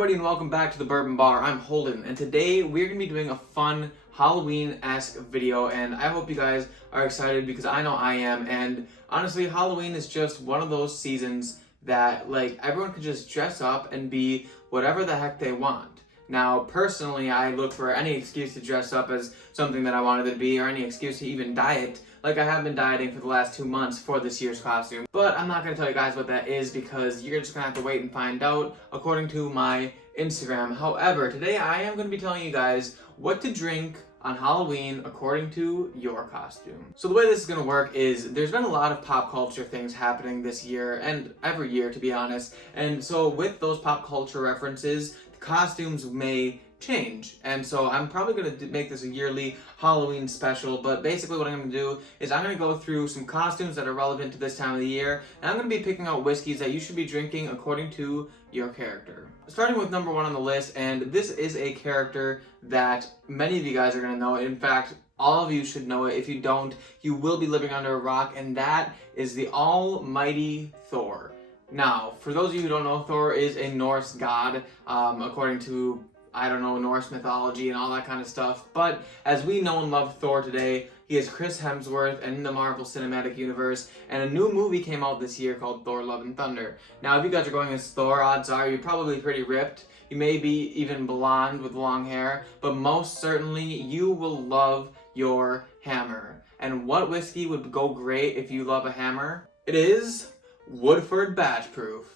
everybody and welcome back to the Bourbon Bar. I'm Holden and today we're going to be doing a fun Halloween-esque video and I hope you guys are excited because I know I am. And honestly, Halloween is just one of those seasons that everyone can just dress up and be whatever the heck they want. Now, personally, I look for any excuse to dress up as something that I wanted to be or any excuse to even diet, like I have been dieting for the last 2 months for this year's costume. But I'm not going to tell you guys what that is because you're just going to have to wait and find out according to my Instagram. However, today I am going to be telling you guys what to drink on Halloween according to your costume. So the way this is going to work is there's been a lot of pop culture things happening this year and every year, to be honest. And so with those pop culture references, costumes may change, and so I'm probably going to make this a yearly Halloween special. But basically what I'm going to do is I'm going to go through some costumes that are relevant to this time of the year, and I'm going to be picking out whiskeys that you should be drinking according to your character. Starting with number 1 on the list, and this is a character that many of you guys are going to know. In fact, all of you should know it. If you don't, you will be living under a rock, and that is the almighty Thor. Now, for those of you who don't know, Thor is a Norse god, according to, Norse mythology and all that kind of stuff. But as we know and love Thor today, he is Chris Hemsworth in the Marvel Cinematic Universe, and a new movie came out this year called Thor: Love and Thunder. Now, if you guys are going as Thor, odds are you're probably pretty ripped. You may be even blonde with long hair, but most certainly you will love your hammer. And what whiskey would go great if you love a hammer? It is Woodford Batch Proof.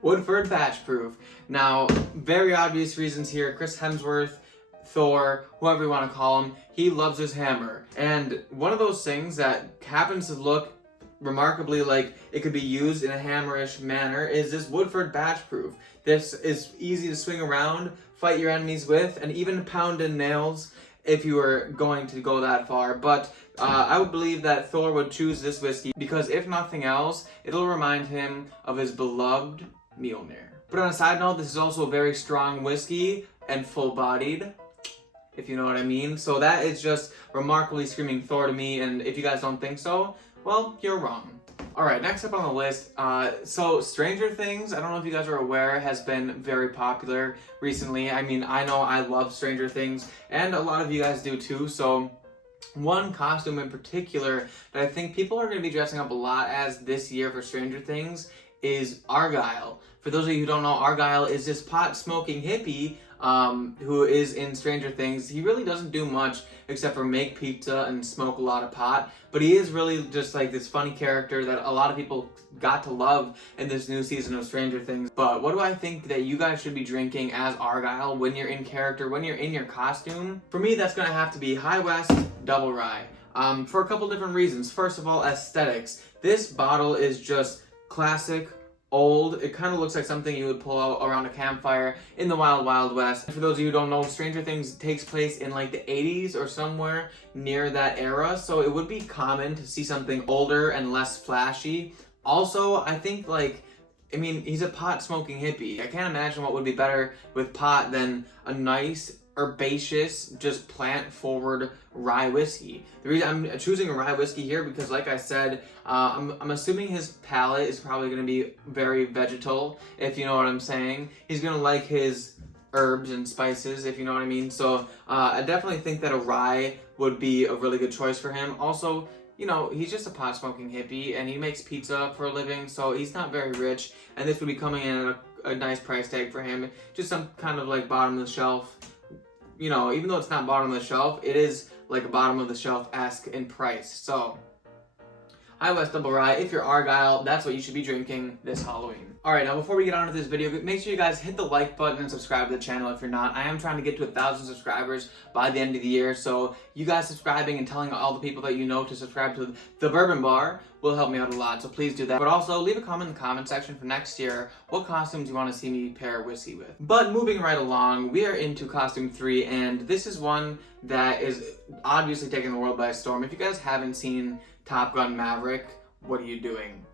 Woodford Batch Proof. Now, very obvious reasons here. Chris Hemsworth, Thor, whoever you want to call him, he loves his hammer. And one of those things that happens to look remarkably like it could be used in a hammerish manner is this Woodford Batch Proof. This is easy to swing around, fight your enemies with, and even pound in nails if you were going to go that far. But I would believe that Thor would choose this whiskey because if nothing else, it'll remind him of his beloved Mjolnir. But on a side note, this is also a very strong whiskey and full-bodied, if you know what I mean. So that is just remarkably screaming Thor to me, and if you guys don't think so, well, you're wrong. Alright, next up on the list, so Stranger Things, I don't know if you guys are aware, has been very popular recently. I mean, I know I love Stranger Things, and a lot of you guys do too, so one costume in particular that I think people are going to be dressing up a lot as this year for Stranger Things is Argyle. For those of you who don't know, Argyle is this pot-smoking hippie who is in Stranger Things. He really doesn't do much except for make pizza and smoke a lot of pot, but he is really just like this funny character that a lot of people got to love in this new season of Stranger Things. But what do I think that you guys should be drinking as Argyle when you're in character, when you're in your costume? For me, that's going to have to be High West Double Rye, for a couple different reasons. First of all, aesthetics. This bottle is just classic, old. It kind of looks like something you would pull out around a campfire in the Wild Wild West. For those of you who don't know, Stranger Things takes place in like the 80s or somewhere near that era, so it would be common to see something older and less flashy. Also, I think he's a pot-smoking hippie. I can't imagine what would be better with pot than a nice, herbaceous, just plant-forward rye whiskey. The reason I'm choosing a rye whiskey here because, like I said, I'm assuming his palate is probably going to be very vegetal, if you know what I'm saying. He's going to like his herbs and spices, if you know what I mean. So I definitely think that a rye would be a really good choice for him. Also, he's just a pot-smoking hippie, and he makes pizza for a living, so he's not very rich, and this would be coming in at a nice price tag for him. Just some kind of bottom of the shelf. Even though it's not bottom of the shelf, it is like a bottom of the shelf-esque in price. So, High West Double Rye, if you're Argyle, that's what you should be drinking this Halloween. Alright, now before we get on to this video, make sure you guys hit the like button and subscribe to the channel if you're not. I am trying to get to 1,000 subscribers by the end of the year, so you guys subscribing and telling all the people that you know to subscribe to the Bourbon Bar will help me out a lot, so please do that. But also, leave a comment in the comment section for next year what costumes you want to see me pair whiskey with. But moving right along, we are into costume 3, and this is one that is obviously taking the world by storm. If you guys haven't seen Top Gun Maverick, what are you doing?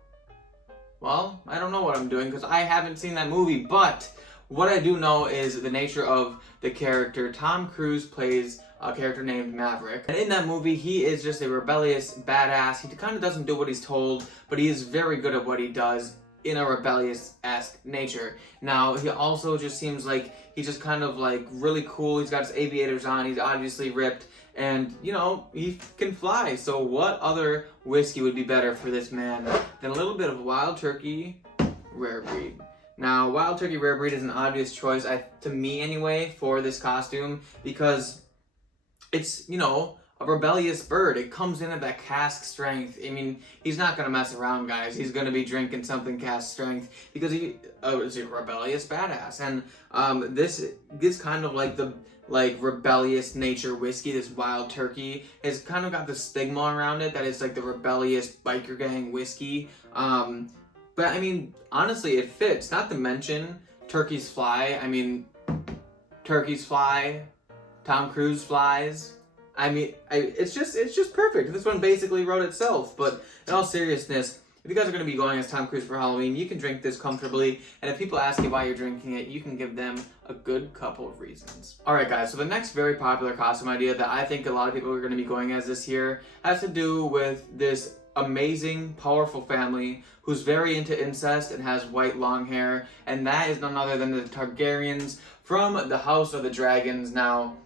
Well, I don't know what I'm doing because I haven't seen that movie, but what I do know is the nature of the character. Tom Cruise plays a character named Maverick, and in that movie, he is just a rebellious badass. He kind of doesn't do what he's told, but he is very good at what he does. in a rebellious-esque nature. Now, he also just seems like he's just kind of like really cool. He's got his aviators on. He's obviously ripped. And, you know, he can fly. So what other whiskey would be better for this man than a little bit of Wild Turkey Rare Breed? Now, Wild Turkey Rare Breed is an obvious choice, to me anyway, for this costume because it's, you know, a rebellious bird. It comes in at that cask strength. I mean, he's not going to mess around, guys. He's going to be drinking something cask strength because he is a rebellious badass. And this gets kind of like the rebellious nature whiskey. This Wild Turkey has kind of got the stigma around it that it's like the rebellious biker gang whiskey. But I mean, honestly, it fits. Not to mention, turkeys fly. I mean, turkeys fly. Tom Cruise flies. I mean, it's just perfect. This one basically wrote itself. But in all seriousness, if you guys are going to be going as Tom Cruise for Halloween, you can drink this comfortably. And if people ask you why you're drinking it, you can give them a good couple of reasons. Alright guys, so the next very popular costume idea that I think a lot of people are going to be going as this year has to do with this amazing, powerful family who's very into incest and has white long hair. And that is none other than the Targaryens from the House of the Dragons. Now,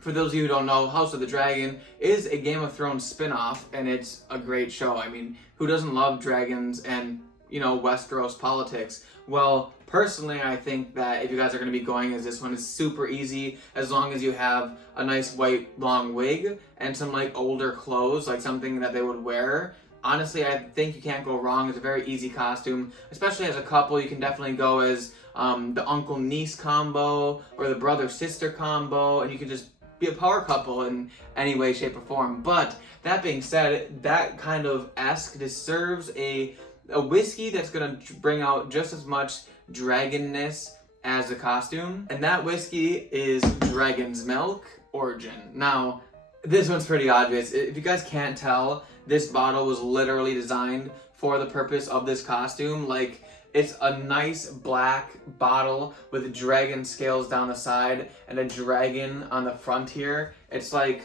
for those of you who don't know, House of the Dragon is a Game of Thrones spin-off, and it's a great show. I mean, who doesn't love dragons and, you know, Westeros politics? Well, personally, I think that if you guys are going to be going as this one, it's super easy as long as you have a nice white long wig and some like older clothes, like something that they would wear. Honestly, I think you can't go wrong. It's a very easy costume, especially as a couple. You can definitely go as the uncle-niece combo or the brother-sister combo, and you can just be a power couple in any way, shape, or form. But that being said, that kind of esque deserves a whiskey that's gonna bring out just as much dragonness as the costume, and that whiskey is Dragon's Milk Origin. Now, this one's pretty obvious. If you guys can't tell, this bottle was literally designed for the purpose of this costume. Like, it's a nice black bottle with dragon scales down the side and a dragon on the front here. It's like,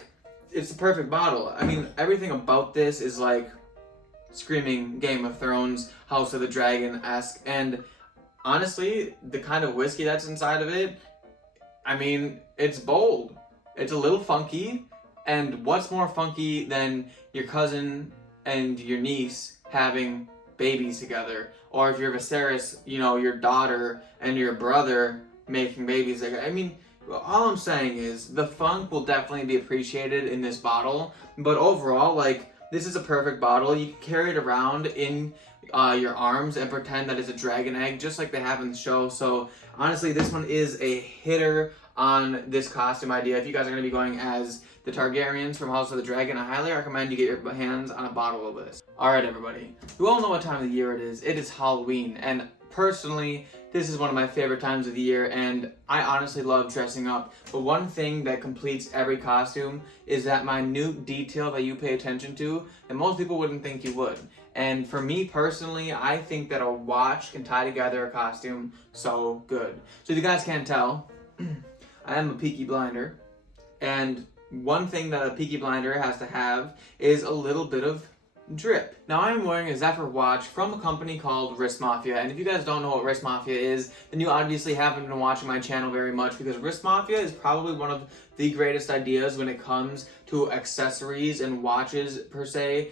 it's the perfect bottle. I mean, everything about this is like screaming Game of Thrones, House of the Dragon-esque. And honestly, the kind of whiskey that's inside of it, I mean, it's bold. It's a little funky. And what's more funky than your cousin and your niece having babies together? Or if you're Viserys, you know, your daughter and your brother making babies together. I mean, all I'm saying is the funk will definitely be appreciated in this bottle. But overall, like, this is a perfect bottle. You can carry it around in your arms and pretend that it's a dragon egg, just like they have in the show. So honestly, this one is a hitter on this costume idea. If you guys are going to be going as the Targaryens from House of the Dragon, I highly recommend you get your hands on a bottle of this. Alright everybody, you all know what time of the year it is. It is Halloween, and personally, this is one of my favorite times of the year, and I honestly love dressing up. But one thing that completes every costume is that minute detail that you pay attention to that most people wouldn't think you would. And for me personally, I think that a watch can tie together a costume so good. So if you guys can't tell, I am a Peaky Blinder, and one thing that a Peaky Blinder has to have is a little bit of drip. Now I'm wearing a Zephyr watch from a company called Wrist Mafia, and if you guys don't know what Wrist Mafia is, then you obviously haven't been watching my channel very much, because Wrist Mafia is probably one of the greatest ideas when it comes to accessories and watches per se,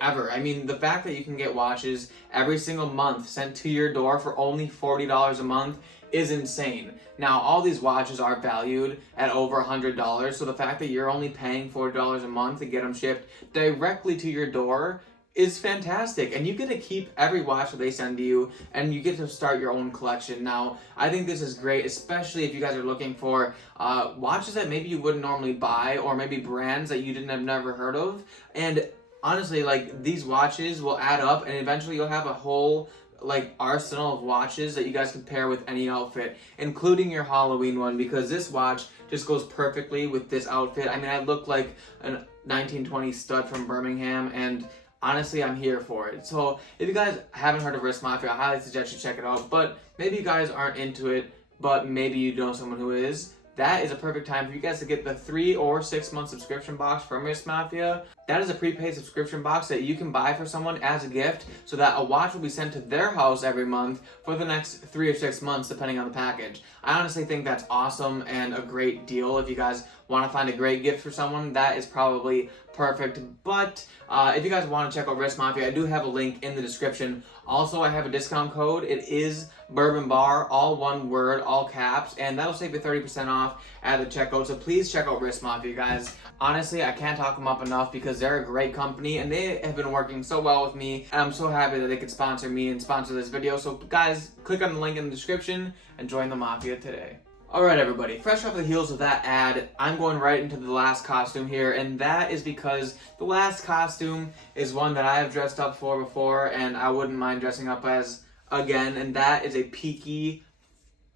ever. I mean, the fact that you can get watches every single month sent to your door for only $40 a month is insane. Now, all these watches are valued at over $100, so the fact that you're only paying $40 a month to get them shipped directly to your door is fantastic. And you get to keep every watch that they send to you, and you get to start your own collection. Now, I think this is great, especially if you guys are looking for watches that maybe you wouldn't normally buy, or maybe brands that you didn't have never heard of. And honestly, like, these watches will add up, and eventually you'll have a whole like arsenal of watches that you guys can pair with any outfit, including your Halloween one, because this watch just goes perfectly with this outfit. I mean, I look like a 1920s stud from Birmingham, and honestly, I'm here for it. So if you guys haven't heard of Wrist Mafia, I highly suggest you check it out. But maybe you guys aren't into it, but maybe you know someone who is, that is a perfect time for you guys to get the 3 or 6 month subscription box from Risk Mafia. That is a prepaid subscription box that you can buy for someone as a gift so that a watch will be sent to their house every month for the next 3 or 6 months, depending on the package. I honestly think that's awesome and a great deal. If you guys want to find a great gift for someone, that is probably perfect. But if you guys want to check out Risk Mafia, I do have a link in the description. Also, I have a discount code. It is Bourbon Bar, all one word, all caps, and that'll save you 30% off at the checkout. So please check out Risk Mafia, guys. Honestly, I can't talk them up enough because they're a great company and they have been working so well with me, and I'm so happy that they could sponsor me and sponsor this video. So guys, click on the link in the description and join the Mafia today. Alright everybody, fresh off the heels of that ad, I'm going right into the last costume here, and that is because the last costume is one that I have dressed up for before and I wouldn't mind dressing up as again, and that is a Peaky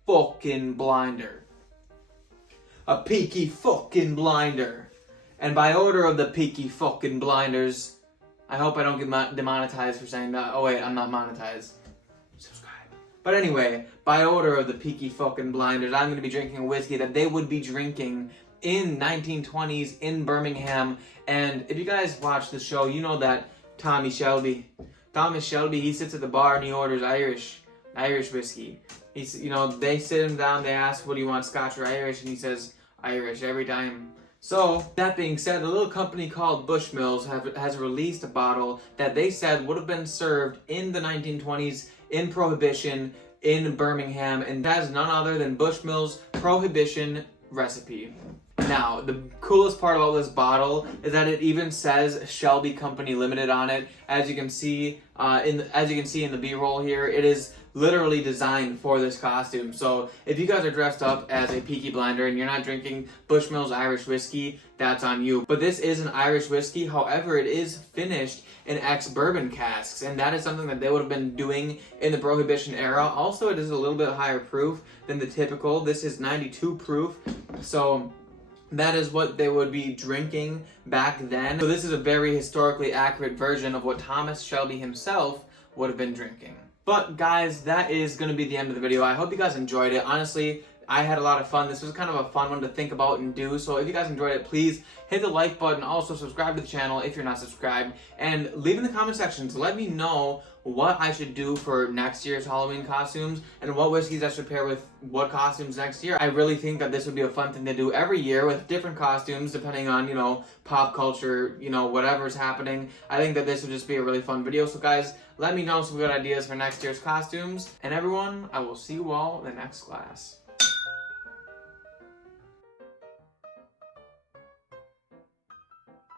fucking Blinder. A Peaky fucking Blinder. And by order of the Peaky fucking Blinders, I hope I don't get demonetized for saying that. Oh wait, I'm not monetized. Subscribe. But anyway, by order of the Peaky fucking Blinders, I'm going to be drinking a whiskey that they would be drinking in 1920s in Birmingham. And if you guys watch the show, you know that Thomas Shelby, he sits at the bar and he orders Irish whiskey. He's, they sit him down, they ask, what do you want, Scotch or Irish? And he says, Irish every time. So, that being said, a little company called Bushmills has released a bottle that they said would have been served in the 1920s in Prohibition in Birmingham, and that is none other than Bushmills Prohibition recipe. Now, the coolest part about this bottle is that it even says Shelby Company Limited on it. As you can see in the B-roll here, it is literally designed for this costume. So if you guys are dressed up as a Peaky Blinder and you're not drinking Bushmills Irish whiskey, that's on you. But this is an Irish whiskey. However, it is finished in ex-bourbon casks, and that is something that they would have been doing in the Prohibition era. Also, it is a little bit higher proof than the typical. This is 92 proof, so that is what they would be drinking back then. So this is a very historically accurate version of what Thomas Shelby himself would have been drinking. But guys, that is going to be the end of the video. I hope you guys enjoyed it. Honestly, I had a lot of fun. This was kind of a fun one to think about and do. So if you guys enjoyed it, please hit the like button. Also subscribe to the channel if you're not subscribed. And leave in the comment section to let me know what I should do for next year's Halloween costumes and what whiskeys I should pair with what costumes next year. I really think that this would be a fun thing to do every year with different costumes depending on, pop culture, whatever's happening. I think that this would just be a really fun video. So guys, let me know some good ideas for next year's costumes. And everyone, I will see you all in the next class.